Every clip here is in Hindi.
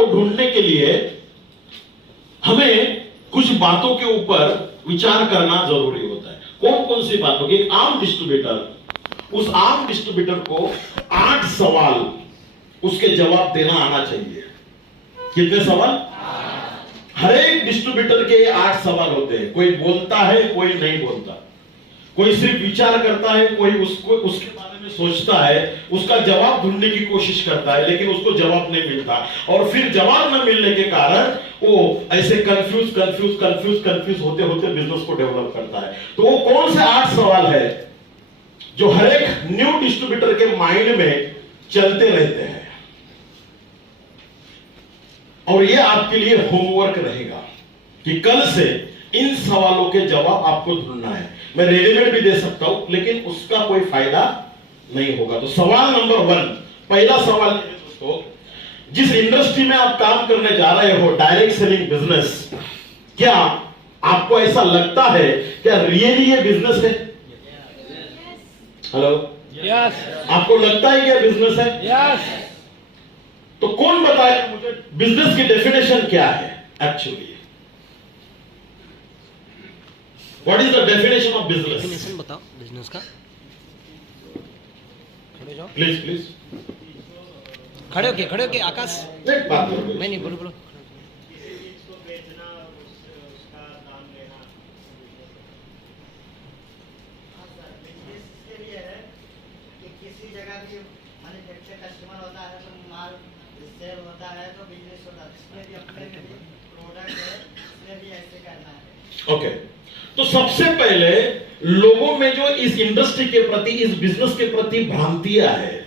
को ढूंढने के लिए हमें कुछ बातों के ऊपर विचार करना जरूरी होता है। कौन कौन सी बातों की? एक आम डिस्ट्रीब्यूटर, उस आम डिस्ट्रीब्यूटर को 8 सवाल उसके जवाब देना आना चाहिए। कितने सवाल? हर एक डिस्ट्रीब्यूटर के 8 सवाल होते हैं। कोई बोलता है, कोई नहीं बोलता, कोई सिर्फ विचार करता है, कोई उसको उसके बारे में सोचता है, उसका जवाब ढूंढने की कोशिश करता है, लेकिन उसको जवाब नहीं मिलता, और फिर जवाब न मिलने के कारण वो ऐसे कंफ्यूज होते होते बिजनेस को डेवलप करता है। तो वो कौन से 8 सवाल है जो हर एक न्यू डिस्ट्रीब्यूटर के माइंड में चलते रहते हैं, और ये आपके लिए होमवर्क रहेगा कि कल से इन सवालों के जवाब आपको ढूंढना है। मैं रेडीमेड भी दे सकता हूं, लेकिन उसका कोई फायदा नहीं होगा। तो सवाल नंबर 1, पहला सवाल है दोस्तों, जिस इंडस्ट्री में आप काम करने जा रहे हो, डायरेक्ट सेलिंग बिजनेस, क्या आपको ऐसा लगता है क्या रियली ये बिजनेस है? Hello, yes. आपको लगता है क्या बिजनेस है? यस। तो कौन बताए मुझे बिजनेस की डेफिनेशन क्या है actually? What is the definition of business? Definition बताओ बिजनेस का। खड़े जाओ प्लीज प्लीज। खड़े होके आकाश। एक बात बोलो। मैं नहीं, बोलो। कस्टमर होता है तो माल सेल होता है तो बिजनेस होता है, इसमें भी अपने प्रोडक्ट है, इसमें भी ऐसे करना है। ओके, तो सबसे पहले लोगों में जो इस इंडस्ट्री के प्रति, इस बिजनेस के प्रति भ्रांतियां है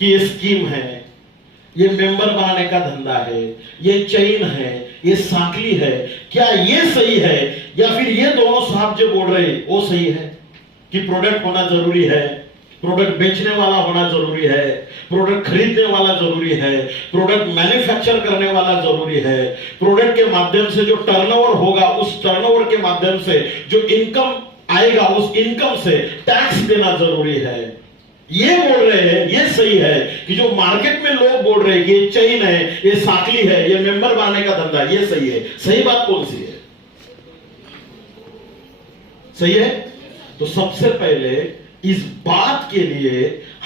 कि ये स्कीम है, ये मेंबर बनाने का धंधा है, ये चेन है, ये साकली है, क्या ये सही है या फिर ये दोनों साहब जो बोल रहे हैं वो सही है कि प्रोडक्ट होना जरूरी है, प्रोडक्ट बेचने वाला होना जरूरी है, प्रोडक्ट खरीदने वाला जरूरी है, प्रोडक्ट मैन्युफैक्चर करने वाला जरूरी है, प्रोडक्ट के माध्यम से जो टर्नओवर होगा उस टर्नओवर के माध्यम से जो इनकम आएगा उस इनकम से टैक्स देना जरूरी है। ये बोल रहे हैं ये सही है कि जो मार्केट में लोग बोल रहे हैं कि ये चेन है, ये साकली है, ये मेंबर बनाने का धंधा, ये सही है। सही बात कौन सी है? सही है। तो सबसे पहले इस बात के लिए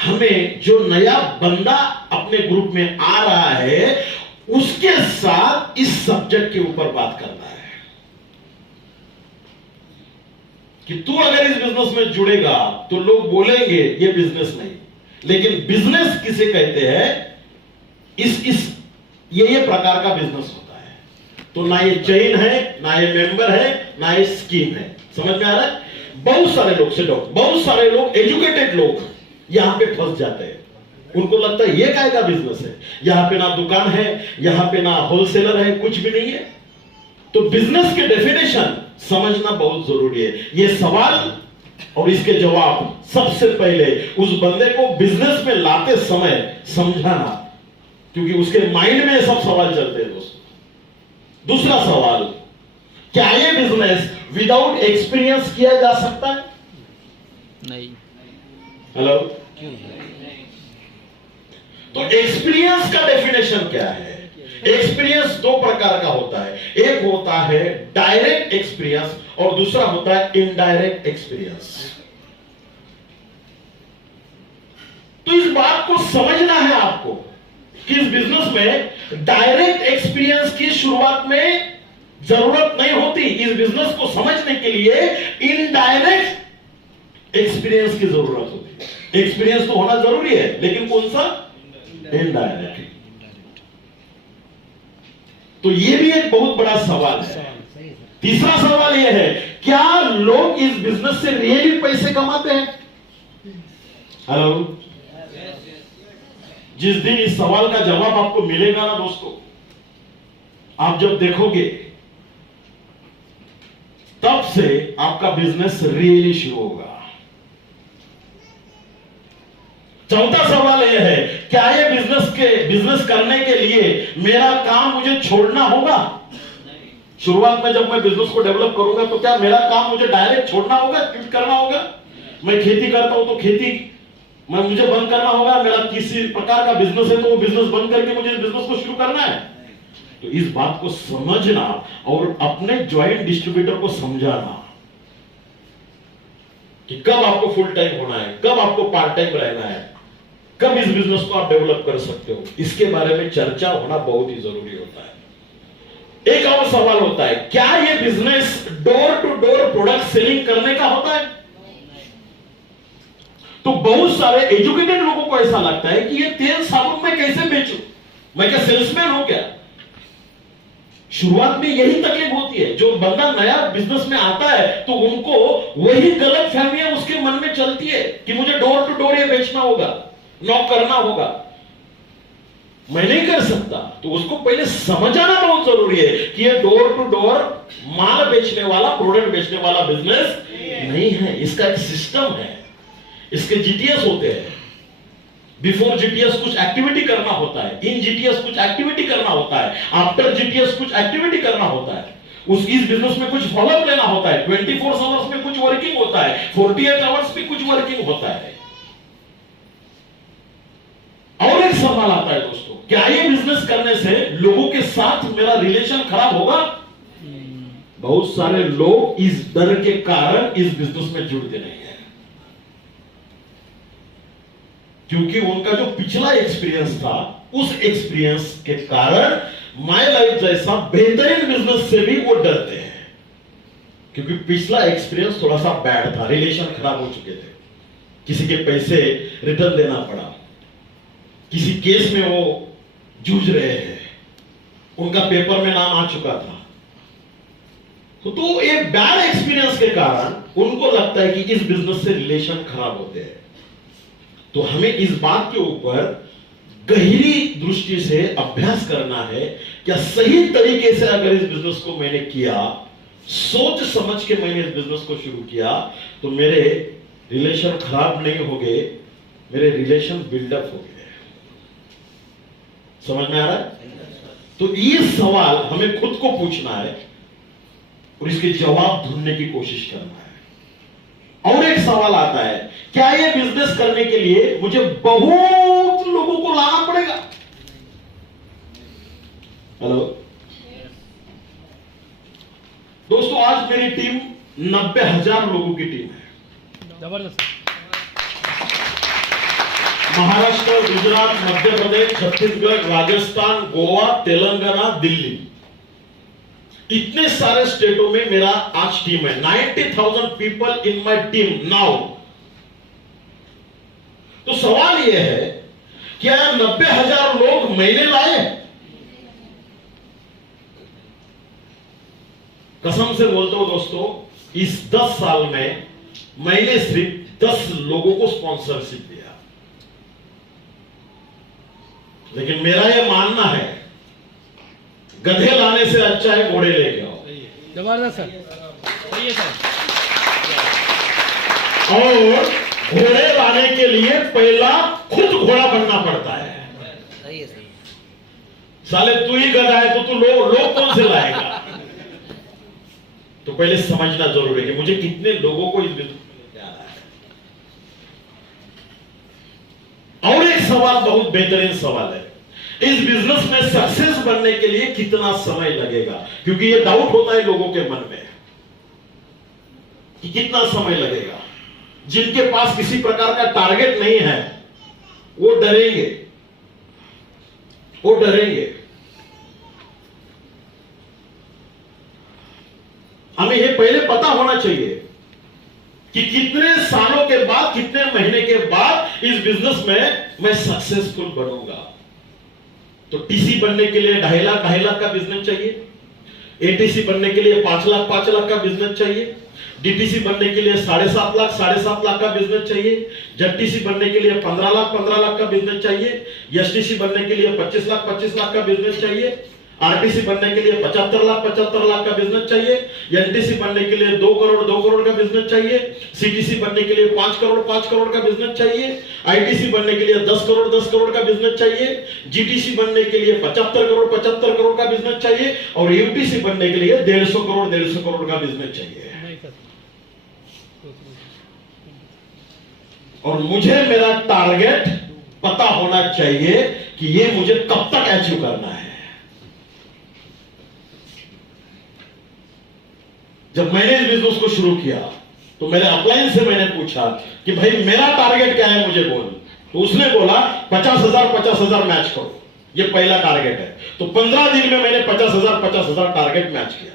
हमें जो नया बंदा अपने ग्रुप में आ रहा है उसके साथ इस सब्जेक्ट के ऊपर बात करना है कि तू अगर इस बिजनेस में जुड़ेगा तो लोग बोलेंगे ये बिजनेस नहीं, लेकिन बिजनेस किसे कहते हैं? इस ये प्रकार का बिजनेस होता है। तो ना ये चेन है, ना ये मेंबर है, ना ये स्कीम है। समझ में आ रहा है? बहुत सारे लोग एजुकेटेड लोग यहां पे फंस जाते हैं। उनको लगता है ये काय का बिजनेस है, यहां पे ना दुकान है, यहां पे ना होलसेलर है, कुछ भी नहीं है। तो बिजनेस के डेफिनेशन समझना बहुत जरूरी है। ये सवाल और इसके जवाब सबसे पहले उस बंदे को बिजनेस में लाते समय समझाना, क्योंकि उसके माइंड में सब सवाल चलते हैं दोस्तों। दूसरा सवाल, क्या ये बिजनेस विदाउट एक्सपीरियंस किया जा सकता है? नहीं। हेलो, क्यों नहीं? तो एक्सपीरियंस का डेफिनेशन क्या है? एक्सपीरियंस 2 प्रकार का होता है। एक होता है डायरेक्ट एक्सपीरियंस और दूसरा होता है इनडायरेक्ट एक्सपीरियंस। तो इस बात को समझना है आपको कि इस बिजनेस में डायरेक्ट एक्सपीरियंस की शुरुआत में जरूरत नहीं होती। इस बिजनेस को समझने के लिए इनडायरेक्ट एक्सपीरियंस की जरूरत होती है। एक्सपीरियंस तो होना जरूरी है, लेकिन कौन सा? इनडायरेक्ट। तो ये भी एक बहुत बड़ा सवाल है। तीसरा सवाल यह है, क्या लोग इस बिजनेस से रियली पैसे कमाते हैं? हेलो, जिस दिन इस सवाल का जवाब आपको मिलेगा ना दोस्तों, आप जब देखोगे तब से आपका बिजनेस रियली शुरू होगा। चौथा सवाल यह है, क्या ये बिजनेस करने के लिए मेरा काम मुझे छोड़ना होगा? शुरुआत में जब मैं बिजनेस को डेवलप करूंगा तो क्या मेरा काम मुझे डायरेक्ट छोड़ना होगा, क्विट करना होगा? मैं खेती करता हूं तो खेती मुझे बंद करना होगा, मेरा किसी प्रकार का बिजनेस है तो वो बिजनेस बंद करके मुझे इस बिजनेस को शुरू करना है। तो इस बात को समझना और अपने ज्वाइंट डिस्ट्रीब्यूटर को समझाना कि कब आपको फुल टाइम होना है, कब आपको पार्ट टाइम रहना है, कब इस बिजनेस को आप डेवलप कर सकते हो, इसके बारे में चर्चा होना बहुत ही जरूरी होता है। एक और सवाल होता है, क्या ये business door to door product selling करने का होता है? तो बहुत सारे एजुकेटेड लोगों को ऐसा लगता है कि ये तेल साबुन मैं कैसे बेचूं, मैं क्या सेल्समैन हूं क्या? शुरुआत में यही तकलीफ होती है। जो बंदा नया बिजनेस में आता है तो उनको वही गलत फहमियां उसके मन में चलती है कि मुझे डोर टू डोर ये बेचना होगा, नॉक करना होगा, मैं नहीं कर सकता। तो उसको पहले समझाना बहुत जरूरी है कि ये डोर टू डोर माल बेचने वाला, प्रोडक्ट बेचने वाला बिजनेस नहीं है। इसका एक सिस्टम है, इसके जीटीएस होते हैं। बिफोर जीटीएस कुछ एक्टिविटी करना होता है, इन जीटीएस कुछ एक्टिविटी करना होता है, आफ्टर जीटीएस कुछ एक्टिविटी करना होता है। इस बिजनेस में कुछ फॉलोअप लेना होता है, 24 आवर्स में कुछ वर्किंग होता है, 48 आवर्स में कुछ वर्किंग होता है। और एक सवाल आता है दोस्तों, क्या ये बिजनेस करने से लोगों के साथ मेरा रिलेशन खराब होगा? बहुत सारे लोग इस डर के कारण इस बिजनेस में जुड़ते नहीं है, क्योंकि उनका जो पिछला एक्सपीरियंस था, उस एक्सपीरियंस के कारण माय लाइफ जैसा बेहतरीन बिजनेस से भी वो डरते हैं, क्योंकि पिछला एक्सपीरियंस थोड़ा सा बैड था, रिलेशन खराब हो चुके थे, किसी के पैसे रिटर्न देना पड़ा, किसी केस में वो जूझ रहे हैं, उनका पेपर में नाम आ चुका था। तो ये बैड एक्सपीरियंस के कारण उनको लगता है कि इस बिजनेस से रिलेशन खराब होते हैं। तो हमें इस बात के ऊपर गहरी दृष्टि से अभ्यास करना है, क्या सही तरीके से अगर इस बिजनेस को मैंने किया, सोच समझ के मैंने इस बिजनेस को शुरू किया, तो मेरे रिलेशन खराब नहीं हो गए, मेरे रिलेशन बिल्डअप हो गए। समझ में आ रहा है? तो ये सवाल हमें खुद को पूछना है और इसके जवाब ढूंढने की कोशिश करना है। और एक सवाल आता है, क्या ये बिजनेस करने के लिए मुझे बहुत लोगों को लाना पड़ेगा? हेलो दोस्तों, आज मेरी टीम 90,000 लोगों की टीम है। जबरदस्त। महाराष्ट्र, गुजरात, मध्य प्रदेश, छत्तीसगढ़, राजस्थान, गोवा, तेलंगाना, दिल्ली, इतने सारे स्टेटों में मेरा आज टीम है। 90,000 people in my team now. तो सवाल यह है, क्या 90,000 लोग मैंने लाए? कसम से बोलता हूं दोस्तों, इस 10 साल में मैंने सिर्फ 10 लोगों को स्पॉन्सरशिप दिया। लेकिन मेरा यह मानना है, गधे लाने से अच्छा है घोड़े लेके आओ। जबरदस्त सर, सही है सर। और घोड़े लाने के लिए पहला खुद घोड़ा बनना पड़ता है। सही है, सही। साले तू ही गधा है तो तू लोग कौन से लाएगा? तो पहले समझना जरूरी है कि मुझे कितने लोगों को इस बिजनेस में जाना है। और एक सवाल बहुत बेहतरीन सवाल है, इस बिजनेस में सक्सेस बनने के लिए कितना समय लगेगा? क्योंकि ये डाउट होता है लोगों के मन में कि कितना समय लगेगा। जिनके पास किसी प्रकार का टारगेट नहीं है वो डरेंगे, वो डरेंगे। हमें ये पहले पता होना चाहिए कि कितने सालों के बाद, कितने महीने के बाद इस बिजनेस में मैं सक्सेसफुल बनूंगा। तो टीसी बनने के लिए 2.5 लाख का बिजनेस चाहिए, एटीसी बनने के लिए 5 लाख का बिजनेस चाहिए, डीटीसी बनने के लिए 7.5 लाख का बिजनेस चाहिए, जेडटीसी बनने के लिए 15 लाख का बिजनेस चाहिए, एसटीसी बनने के लिए 25 लाख का बिजनेस चाहिए, आरटीसी बनने के लिए 75 लाख का बिजनेस चाहिए, एनटीसी बनने के लिए 2 करोड़ का बिजनेस चाहिए, सीटीसी बनने के लिए 5 करोड़ का बिजनेस चाहिए, आईटीसी बनने के लिए 10 करोड़ का बिजनेस चाहिए, जीटीसी बनने के लिए 75 करोड़ का बिजनेस चाहिए, और यूटीसी बनने के लिए 150 करोड़ का बिजनेस चाहिए। और मुझे मेरा टारगेट पता होना चाहिए कि ये मुझे कब तक अचीव करना है। जब मैंने इस बिजनेस को शुरू किया तो मेरे अपलाइन से मैंने पूछा कि भाई मेरा टारगेट क्या है, मुझे बोल। तो उसने बोला 50,000 मैच करो, ये पहला टारगेट है। तो 15 दिन में मैंने 50,000 टारगेट मैच किया।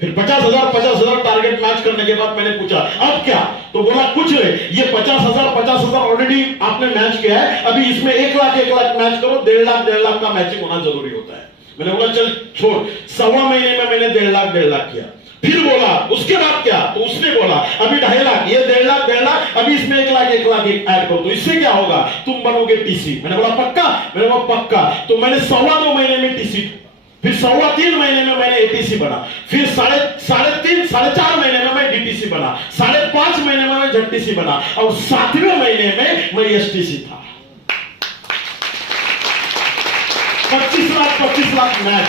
फिर 50,000 टारगेट मैच करने के बाद मैंने पूछा अब क्या? तो बोला कुछ नहीं, ये 50,000 ऑलरेडी आपने मैच किया है, अभी इसमें 1 लाख मैच करो, 1.5 लाख का मैचिंग होना जरूरी होता है। मैंने बोला चल छोड़, 1.25 महीने में मैंने 1.5 लाख किया। फिर बोला उसके बाद क्या? तो उसने बोला अभी 2.5 लाख, ये 1.5 लाख, अभी इसमें 1 लाख ऐड करो, तो इससे क्या होगा? तुम बनोगे टीसी। मैंने बोला पक्का? मैंने बोला पक्का। तो मैंने 2.25 महीने में टीसी, फिर 3.25 महीने में मैंने एटीसी बना, फिर 3.5 महीने में मैं डीटीसी बना, 5.5 महीने में मैं जेडटीसी बना, और 7वें महीने में मैं एसटीसी था। 25 लाख मैच,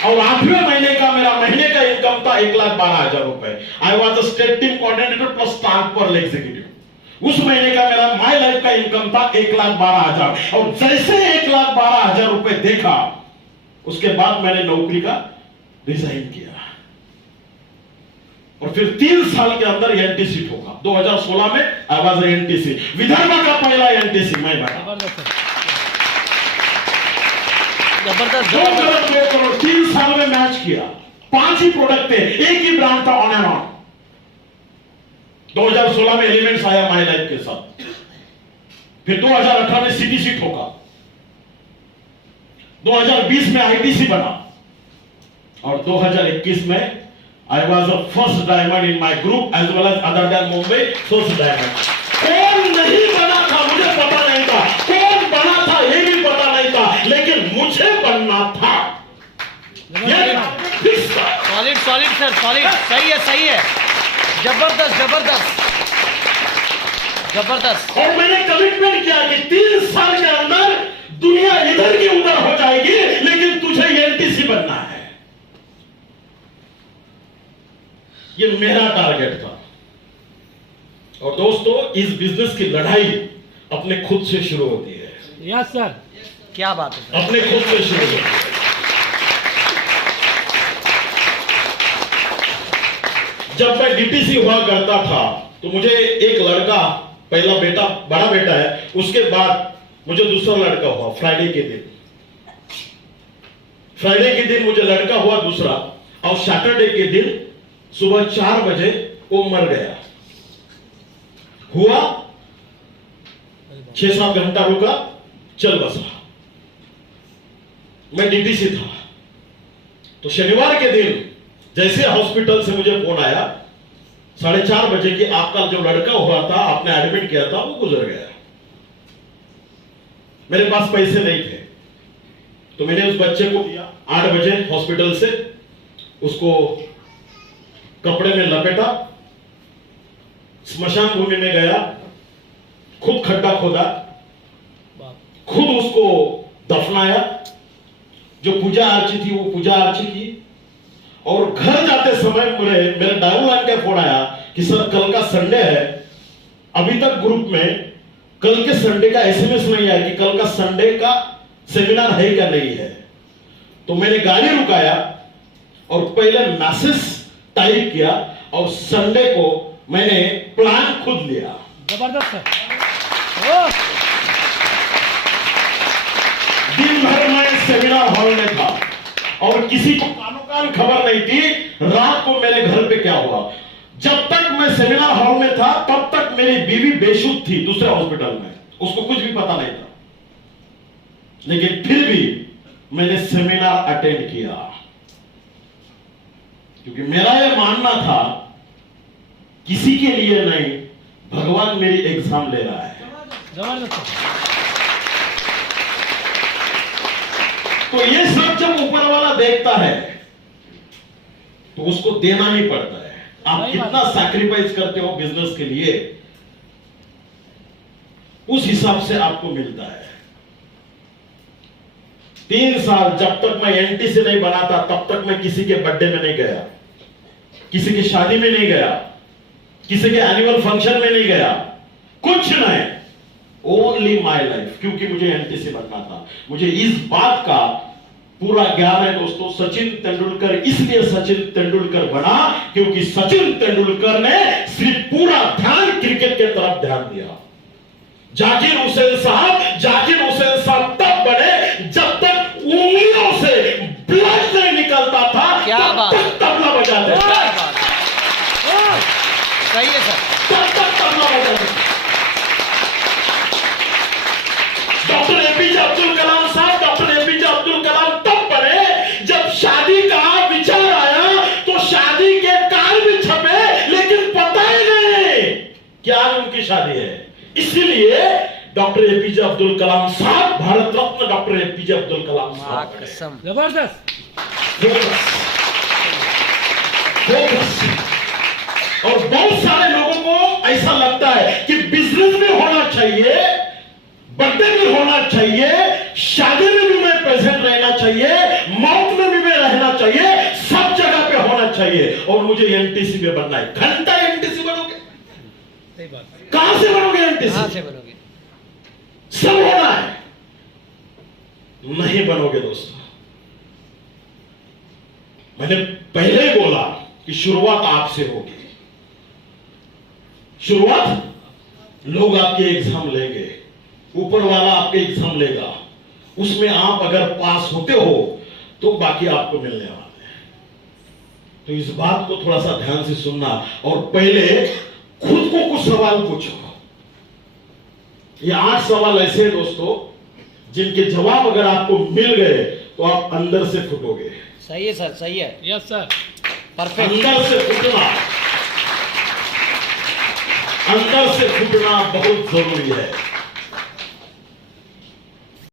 और 8वें महीने का मेरा महीने का इनकम था 1,12,000 रुपए। I was a state team coordinator plus staff पर एग्जीक्यूटिव। उस महीने का मेरा माई लाइफ का इनकम था 1,12,000। और जैसे 1,12,000 रुपए देखा, उसके बाद मैंने नौकरी का रिजाइन किया, और फिर 3 साल के अंदर एनटीसी ठोका। 2016 में आई वॉज एनटीसी, विदर्भ का पहला एनटीसी मैं बना। जबरदस्त 2 करोड़ 3 साल में मैच किया। 5 ही प्रोडक्ट थे, एक ही ब्रांड था, ऑन एंड ऑन। 2016 में एलिमेंट्स आया माई लाइफ के साथ। फिर 2018 में सीटीसी ठोका, 2020 में आईटीसी बना, और 2021 में I was the first diamond in my group as well as other than Mumbai first diamond. कौन नहीं बना था मुझे पता नहीं था, कौन बना था ये भी पता नहीं था, लेकिन मुझे बनना था। सॉलिड सर, सॉलिड, सही है, जबरदस्त। और मैंने कमिटमेंट किया कि 3 साल के अंदर दुनिया इधर की उधर हो जाएगी, लेकिन तुझे एनटीसी बनना है। ये मेरा टारगेट था। और दोस्तों, इस बिजनेस की लड़ाई अपने खुद से शुरू होती है। यस सर, क्या बात है सर? अपने खुद से शुरू होती है। जब मैं डीटीसी हुआ करता था तो मुझे एक लड़का, पहला बेटा, बड़ा बेटा है, उसके बाद मुझे दूसरा लड़का हुआ फ्राइडे के दिन मुझे लड़का हुआ दूसरा, और सैटरडे के दिन सुबह 4 बजे वो मर गया। हुआ 6-7 घंटा रुका, चल बसा। मैं डीटीसी था। तो शनिवार के दिन जैसे हॉस्पिटल से मुझे फोन आया 4:30 बजे कि आपका जो लड़का हुआ था, आपने एडमिट किया था, वो गुजर गया। मेरे पास पैसे नहीं थे, तो मैंने उस बच्चे को दिया 8 बजे हॉस्पिटल से, उसको कपड़े में लपेटा, स्मशान भूमि में गया, खुद खड्डा खोदा, खुद उसको दफनाया, जो पूजा अर्ची थी वो पूजा अर्ची की। और घर जाते समय मेरे डायल लाइन का फोन आया कि सर कल का संडे है, अभी तक ग्रुप में कल के संडे का एसएमएस नहीं आया कि कल का संडे का सेमिनार है क्या नहीं है। तो मैंने गाड़ी रुकाया और पहले मैसेज टाइप किया, और संडे को मैंने प्लान खुद लिया। जबरदस्त सर। दिन भर मैं सेमिनार हॉल में था और किसी को कानो कान खबर नहीं थी रात को मेरे घर पे क्या हुआ। जब तक मैं सेमिनार हॉल में था तब तक मेरी बीवी बेशुद्ध थी दूसरे हॉस्पिटल में, उसको कुछ भी पता नहीं था, लेकिन फिर भी मैंने सेमिनार अटेंड किया, क्योंकि मेरा यह मानना था किसी के लिए नहीं, भगवान मेरी एग्जाम ले रहा है। जबरदस्त। तो ये सब जब ऊपर वाला देखता है तो उसको देना ही पड़ता है। आप कितना सैक्रिफाइस करते हो बिजनेस के लिए, उस हिसाब से आपको मिलता है। 3 साल जब तक मैं एनटीसी नहीं बना था तब तक मैं किसी के बर्थडे में नहीं गया, किसी की शादी में नहीं गया, किसी के एनुअल फंक्शन में नहीं गया, कुछ नहीं, ओनली माई लाइफ, क्योंकि मुझे एनटीसी बनना था। मुझे इस बात का पूरा ज्ञान है दोस्तों। सचिन तेंदुलकर इसलिए सचिन तेंदुलकर बना क्योंकि सचिन तेंदुलकर ने सिर्फ पूरा ध्यान क्रिकेट के तरफ ध्यान दिया। जाकिर हुसैन साहब तब बने जब तक उंगलियों से ब्लड नहीं निकलता था, क्या तब बात तक तबला बजाते थे। क्या बात है। सही है सर। तब तक तबला बजाते थे। डॉक्टर एपीजे अब्दुल कलाम साहब, डॉक्टर एपीजे अब्दुल कलाम तब बने जब शादी का विचार आया तो शादी के कार्ड भी छपे, लेकिन पता ही नहीं क्या उनकी शादी है। इसीलिए डॉक्टर एपीजे अब्दुल कलाम साहब, भारत रत्न डॉक्टर एपीजे अब्दुल कलाम साहब। कसम। जबरदस्त। और बहुत सारे लोगों को ऐसा लगता है कि बिजनेस में होना चाहिए, बर्थडे में होना चाहिए, शादी में भी मैं प्रेजेंट रहना चाहिए, मौत में भी मैं रहना चाहिए, सब जगह पे होना चाहिए और मुझे एनटीसी में बनना है। घंटा एनटीसी बनोगे? सही बात। कहां से बनोगे कहां एनटीसी? से बनोगे? सब होना है, नहीं बनोगे दोस्तों। मैंने पहले ही बोला कि शुरुआत आपसे होगी। शुरुआत लोग आपके एग्जाम लेंगे, ऊपर वाला आपके एग्जाम लेगा, उसमें आप अगर पास होते हो तो बाकी आपको मिलने वाले हैं। तो इस बात को थोड़ा सा ध्यान से सुनना और पहले खुद को कुछ सवाल पूछो। ये 8 सवाल ऐसे हैं दोस्तों जिनके जवाब अगर आपको मिल गए तो आप अंदर से फूटोगे। सही है सर, सही है। Yes sir. परफेक्ट। अंदर से फूटना बहुत जरूरी है।